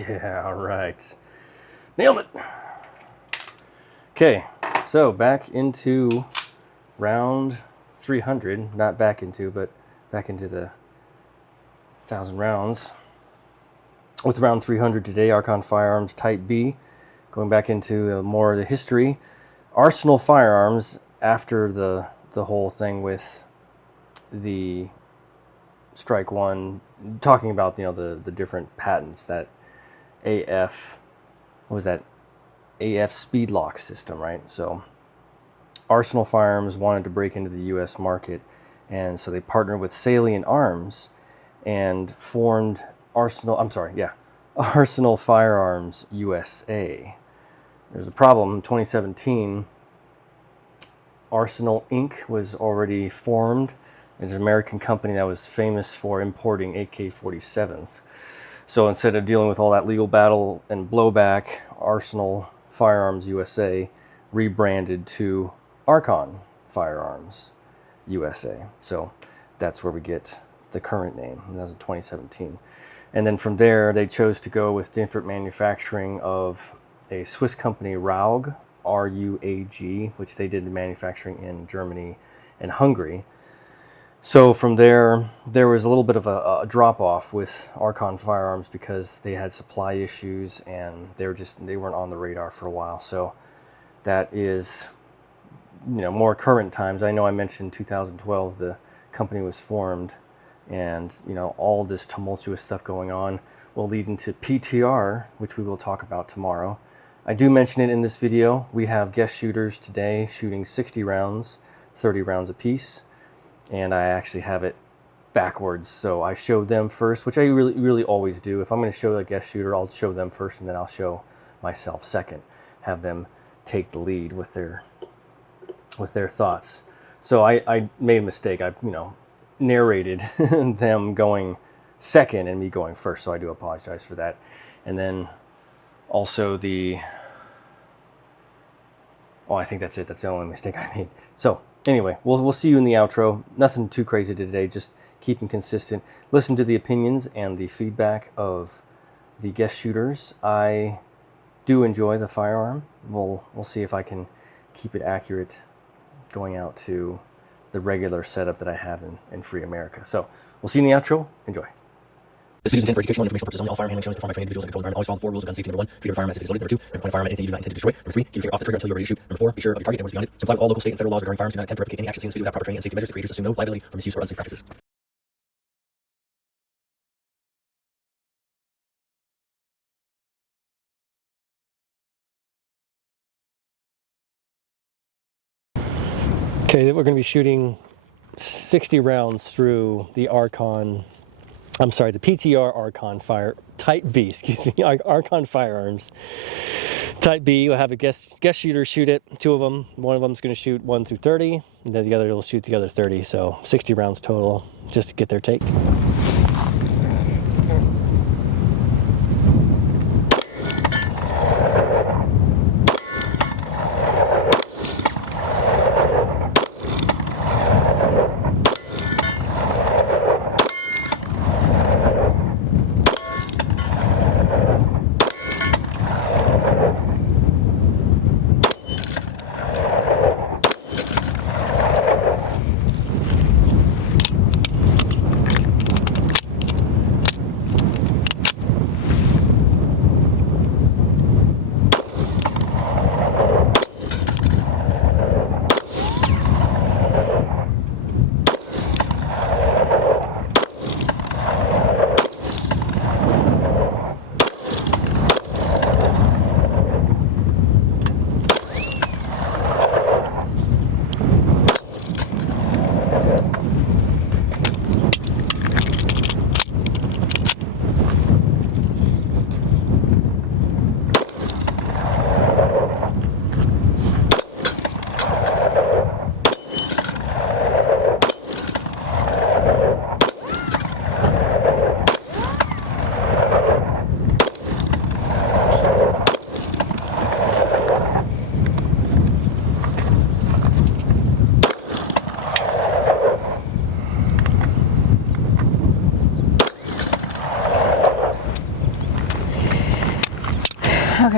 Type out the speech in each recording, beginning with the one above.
Yeah, all right. Nailed it. Okay, so back into round 300. Not back into, but back into the 1,000 rounds. With round 300 today, Archon Firearms Type-B. Going back into more of the history. Arsenal Firearms, after the whole thing with the Strike One, talking about, you know, the different patents that AF speed lock system, right? So Arsenal Firearms wanted to break into the US market, and so they partnered with Salient Arms and formed Arsenal Firearms USA. There's a problem. In 2017, Arsenal Inc. was already formed. It's an American company that was famous for importing AK-47s. So instead of dealing with all that legal battle and blowback, Arsenal Firearms USA rebranded to Archon Firearms USA. So that's where we get the current name. And that was in 2017. And then from there, they chose to go with different manufacturing of a Swiss company, RAUG, R-U-A-G, which they did the manufacturing in Germany and Hungary. So from there, there was a little bit of a drop-off with Archon Firearms because they had supply issues and they weren't on the radar for a while. So that is, you know, more current times. I know I mentioned 2012 the company was formed, and, you know, all this tumultuous stuff going on will lead into PTR, which we will talk about tomorrow. I do mention it in this video. We have guest shooters today shooting 60 rounds, 30 rounds apiece, and I actually have it backwards. So I showed them first, which I really always do. If I'm going to show a guest shooter, I'll show them first, and then I'll show myself second. Have them take the lead with their thoughts. So I made a mistake. I, you know, narrated them going second and me going first. So I do apologize for that. And then also I think that's it. That's the only mistake I made. So anyway, we'll see you in the outro. Nothing too crazy today. Just keeping consistent. Listen to the opinions and the feedback of the guest shooters. I do enjoy the firearm. We'll see if I can keep it accurate going out to the regular setup that I have in Free America. So we'll see you in the outro. Enjoy. This video is intended for educational and informational purposes only. All firearm handling shown is performed by trained individuals in a controlled environment. Always follow the 4 rules of gun safety. Number 1, treat your firearm as if it's loaded. Number 2, never point a firearm at anything you do not intend to destroy. Number 3, keep your finger off the trigger until you're ready to shoot. Number 4, be sure of your target and what's beyond it. Comply with all local, state, and federal laws regarding firearms. Do not attempt to replicate any actions seen in this video without proper training and safety measures. The creators assume no liability for misuse or unsafe practices. Okay, we're going to be shooting 60 rounds through the the PTR Archon Type-B, Archon Firearms Type-B. We'll have a guest shooter shoot it, 2 of them. One of them's going to shoot 1 through 30, and then the other will shoot the other 30. So 60 rounds total, just to get their take.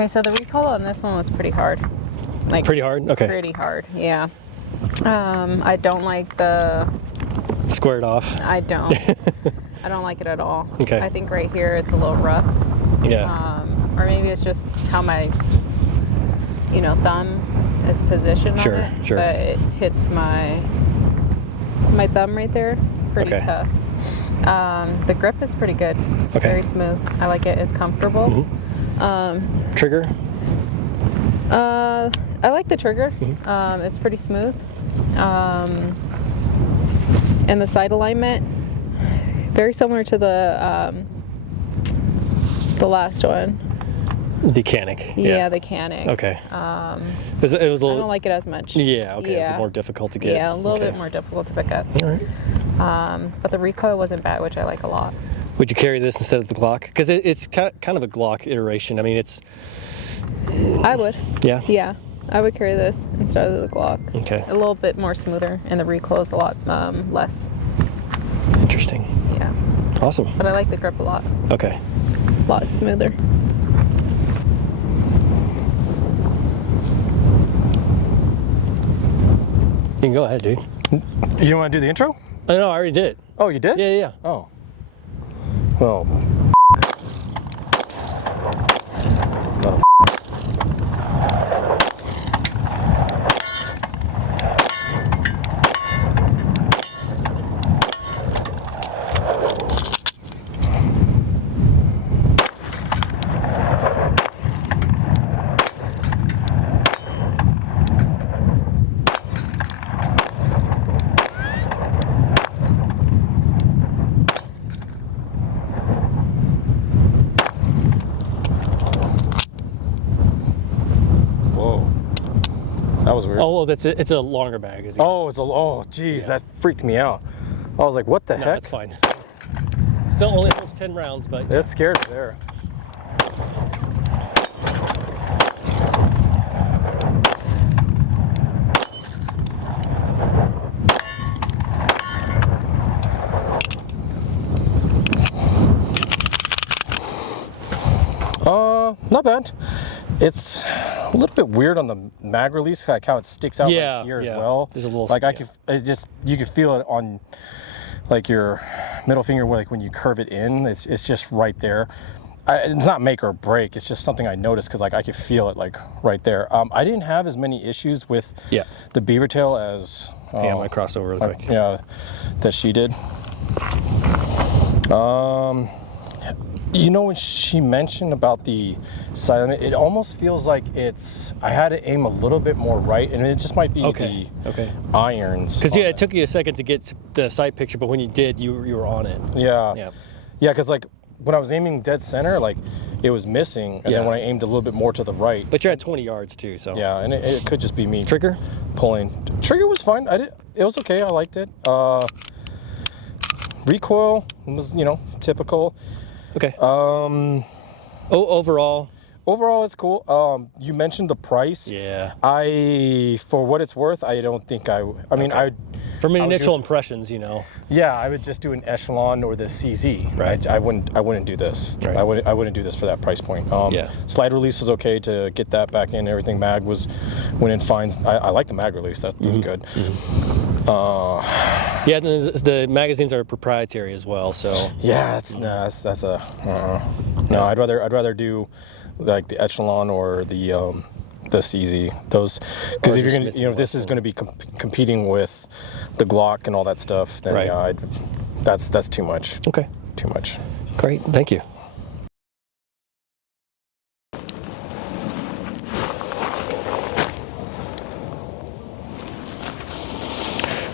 Okay, so the recoil on this one was pretty hard. Like Pretty hard? Okay. Pretty hard, yeah. I don't like the... Squared off. I don't. I don't like it at all. Okay. I think right here it's a little rough. Yeah. Or maybe it's just how my, thumb is positioned on it. Sure. But it hits my thumb right there. Pretty tough. The grip is pretty good. Okay. Very smooth. I like it. It's comfortable. Trigger? I like the trigger. It's pretty smooth. And the sight alignment, very similar to the last one. The Canic. Yeah, the Canic. Okay. It was a little... I don't like it as much. Yeah, okay. Yeah. It's more difficult to get. Yeah, a little bit more difficult to pick up. All right. But the recoil wasn't bad, which I like a lot. Would you carry this instead of the Glock? Because it's kind of a Glock iteration. I mean, it's... I would. Yeah? Yeah. I would carry this instead of the Glock. Okay. A little bit more smoother, and the recoil is a lot less. Interesting. Yeah. Awesome. But I like the grip a lot. Okay. A lot smoother. You can go ahead, dude. You don't want to do the intro? Oh, no, I already did it. Oh, you did? Yeah. Oh. Well. That was weird. Oh, well, it's a longer bag. Is it? Oh, geez, that freaked me out. I was like, what the heck? No, that's fine. Still only holds 10 rounds, but... That scared me there. Not bad. It's a little bit weird on the mag release, like how it sticks out right here as well. There's a little, like you could feel it on like your middle finger, where like when you curve it in, it's just right there. It's not make or break. It's just something I noticed because like I could feel it like right there. I didn't have as many issues with the beaver tail as I'm gonna cross over really quick. Yeah, that she did. When she mentioned about the silent, it almost feels like I had to aim a little bit more right, and it just might be the irons. Because it took you a second to get the sight picture, but when you did, you were on it. Yeah. Because like when I was aiming dead center, like it was missing, and then when I aimed a little bit more to the right. But you're at 20 yards too, so. Yeah, and it could just be me. Trigger? Pulling. Trigger was fine. It was okay. I liked it. Recoil was typical. Okay. Overall it's cool. You mentioned the price. Yeah. For what it's worth, I don't think from initial impressions, Yeah, I would just do an Echelon or the CZ. Right. I wouldn't do this. Right. I wouldn't do this for that price point. Slide release was okay to get that back in. Everything mag was went in fine. I like the mag release. That's good. Mm-hmm. The magazines are proprietary as well, so. Yeah, that's a no. I'd rather do like the Echelon or the CZ. Those, because if you're gonna if this is gonna be competing with the Glock and all that stuff, then that's too much. Okay. Too much. Great. Thank you.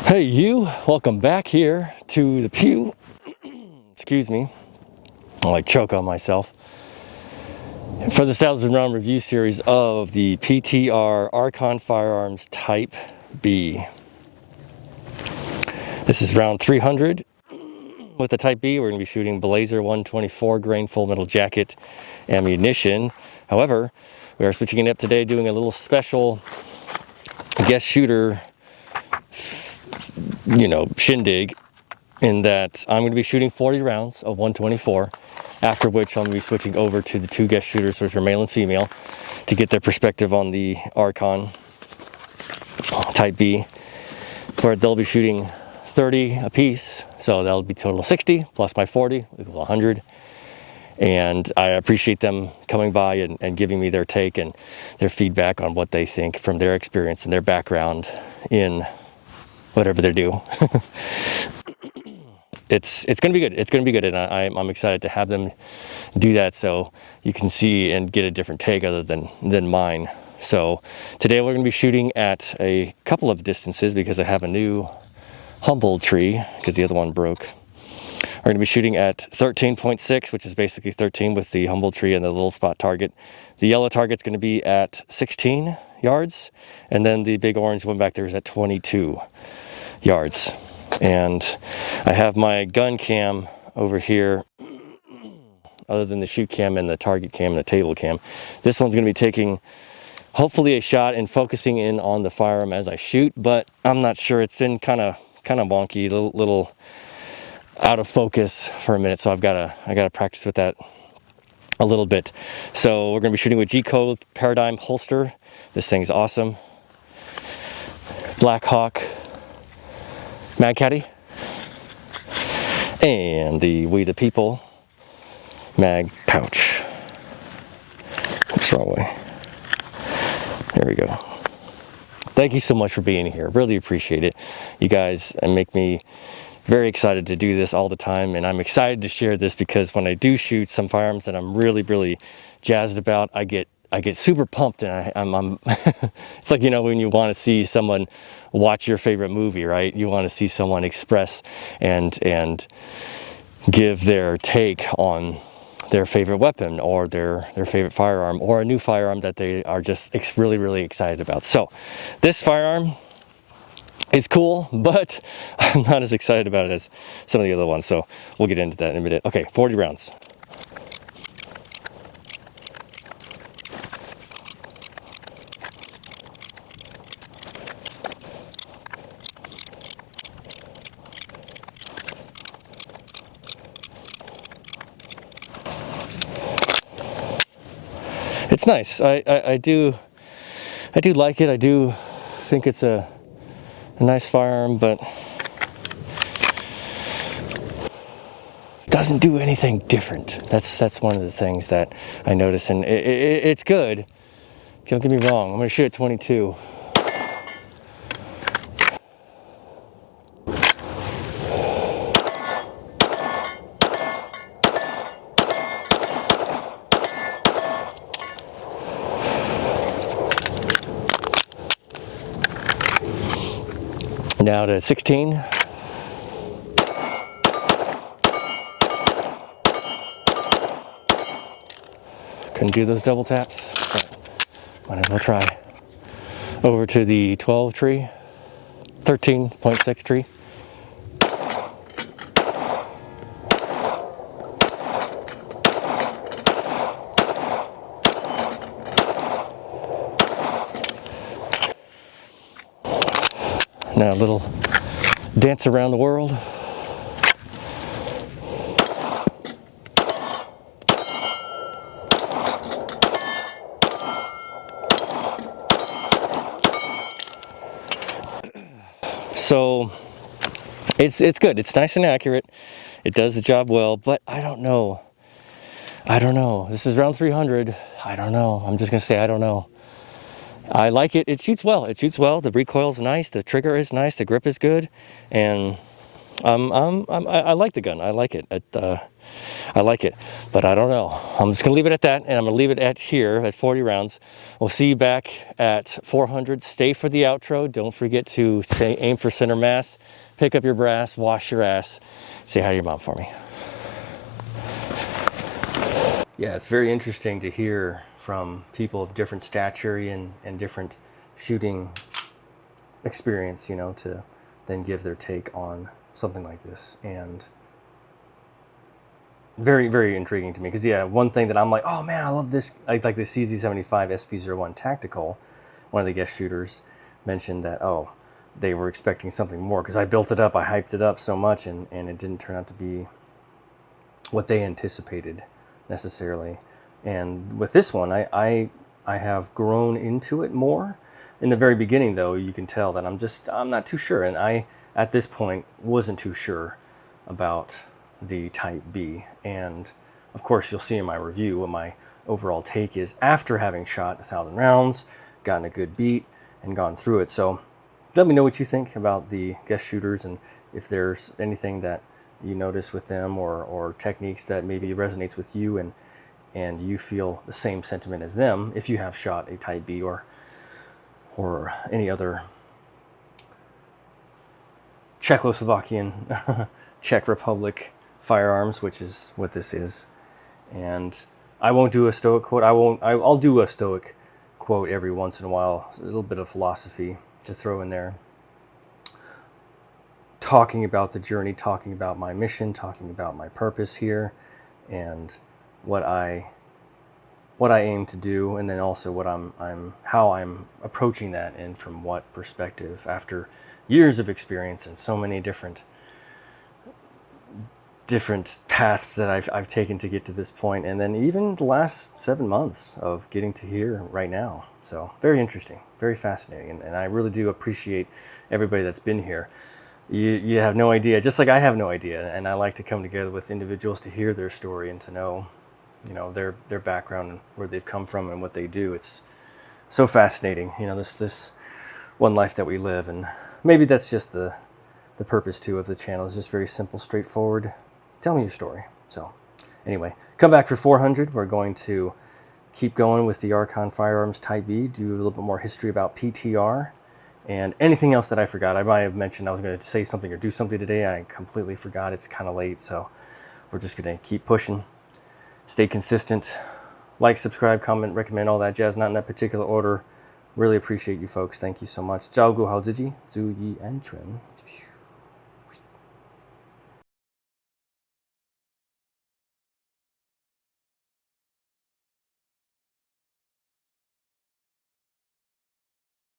Hey you, welcome back here to the pew. Excuse me, I like choke on myself. For the 1,000 round review series of the PTR Archon Firearms Type-B. This is round 300. With the Type-B, we're going to be shooting Blazer 124 grain full metal jacket ammunition. However, we are switching it up today, doing a little special guest shooter shindig, in that I'm going to be shooting 40 rounds of 124, after which I'm going to be switching over to the 2 guest shooters, which are male and female, to get their perspective on the Archon Type-B, where they'll be shooting 30 apiece, so that'll be total of 60 plus my 40 equals 100. And I appreciate them coming by and giving me their take and their feedback on what they think from their experience and their background in whatever they do. It's going to be good. It's going to be good, and I'm excited to have them do that, so you can see and get a different take other than mine. So today we're going to be shooting at a couple of distances because I have a new humboldt tree because the other one broke. We're going to be shooting at 13.6, which is basically 13 with the humboldt tree and the little spot target. The yellow target's going to be at 16 yards, and then the big orange one back there is at 22 yards. And I have my gun cam over here, other than the shoot cam and the target cam and the table cam. This one's going to be taking hopefully a shot and focusing in on the firearm as I shoot, but I'm not sure. It's been kind of wonky, little out of focus for a minute, so I gotta practice with that a little bit. So we're gonna be shooting with G-Code Paradigm holster. This thing's awesome. Black Hawk Mag Caddy, and the We the People mag pouch. Oops, wrong way. There we go. Thank you so much for being here. Really appreciate it. You guys make me very excited to do this all the time, and I'm excited to share this because when I do shoot some firearms that I'm really jazzed about, I get super pumped, and I'm it's like, you know, when you want to see someone watch your favorite movie, right? You want to see someone express and give their take on their favorite weapon or their favorite firearm or a new firearm that they are just really excited about. So this firearm is cool, but I'm not as excited about it as some of the other ones, so we'll get into that in a minute. Okay, 40 rounds. It's nice. I do like it. I do think it's a nice firearm, but it doesn't do anything different. That's one of the things that I notice, and it's good. Don't get me wrong. I'm gonna shoot at 22. Now to 16. Couldn't do those double taps, but might as well try. Over to the 12 tree, 13.6 tree. Now a little dance around the world. So it's good. It's nice and accurate. It does the job well, but I don't know. This is round 300. I don't know. I'm just gonna say I don't know. I like it. It shoots well. The recoil's nice. The trigger is nice. The grip is good, and I like the gun. I like it. I like it, but I don't know. I'm just gonna leave it at that, and I'm gonna leave it at here at 40 rounds. We'll see you back at 400. Stay for the outro. Don't forget to aim for center mass. Pick up your brass. Wash your ass. Say hi to your mom for me. Yeah, it's very interesting to hear from people of different stature and different shooting experience, you know, to then give their take on something like this. And very intriguing to me, because yeah, one thing that I'm like, oh man, I love this, like the CZ75 SP01 Tactical. One of the guest shooters mentioned that, oh, they were expecting something more because I built it up, I hyped it up so much, and it didn't turn out to be what they anticipated necessarily. And with this one, I have grown into it more. In the very beginning, though, you can tell that I'm not too sure. And I, at this point, wasn't too sure about the Type B. And of course, you'll see in my review what my overall take is after having shot 1,000 rounds, gotten a good beat, and gone through it. So let me know what you think about the guest shooters, and if there's anything that you notice with them, or techniques that maybe resonates with you, and you feel the same sentiment as them if you have shot a Type B or any other Czechoslovakian, Czech Republic firearms, which is what this is. And I won't do a Stoic quote. I'll do a Stoic quote every once in a while, a little bit of philosophy to throw in there. Talking about the journey, talking about my mission, talking about my purpose here, and what I aim to do, and then also what how I'm approaching that, and from what perspective after years of experience and so many different paths that I've taken to get to this point, and then even the last 7 months of getting to here right now. So very interesting, very fascinating, and I really do appreciate everybody that's been here. You have no idea, just like I have no idea, and I like to come together with individuals to hear their story and to know, their background and where they've come from and what they do. It's so fascinating, this one life that we live, and maybe that's just the purpose too of the channel, is just very simple, straightforward. Tell me your story. So anyway, come back for 400. We're going to keep going with the Archon Firearms Type-B, do a little bit more history about PTR, and anything else that I forgot. I might have mentioned I was going to say something or do something today. I completely forgot. It's kind of late, so we're just going to keep pushing. Stay consistent. Like, subscribe, comment, recommend, all that jazz. Not in that particular order. Really appreciate you folks. Thank you so much. 照顾好自己，注意安全。